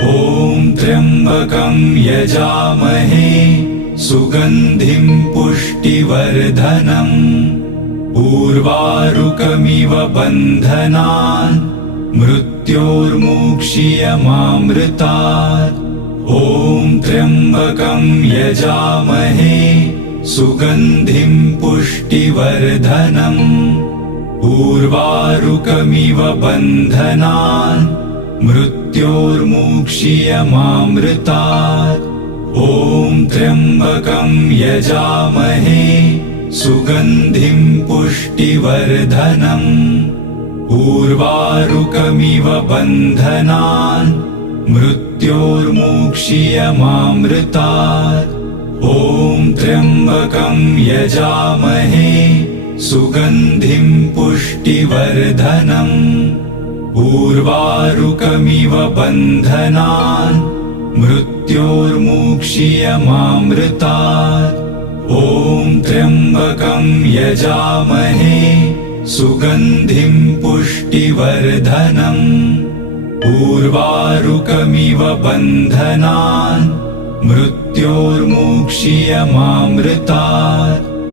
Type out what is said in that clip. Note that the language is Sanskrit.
ॐ त्र्यम्बकं यजामहे सुगन्धिं पुष्टिवर्धनम् उर्वारुकमिव बन्धनान् मृत्योर्मुक्षीयमामृतात्। ॐ त्र्यम्बकं यजामहे सुगन्धिं पुष्टिवर्धनम् उर्वारुकमिव बन्धनान् मृत्योर्मुक्षीयमामृतात्। ॐ त्र्यम्बकं यजामहे सुगन्धिं पुष्टिवर्धनम् उर्वारुकमिव बन्धनान् मृत्योर्मुक्षीयमामृतात्। ॐ त्र्यम्बकं यजामहे सुगन्धिं पुष्टिवर्धनम् उर्वारुकमिव बन्धनान् मृत्योर्मुक्षीयमामृतात्। ॐ त्र्यम्बकं यजामहे सुगन्धिं पुष्टिवर्धनम् उर्वारुकमिव बन्धनान् मृत्योर्मुक्षीयमामृतात्।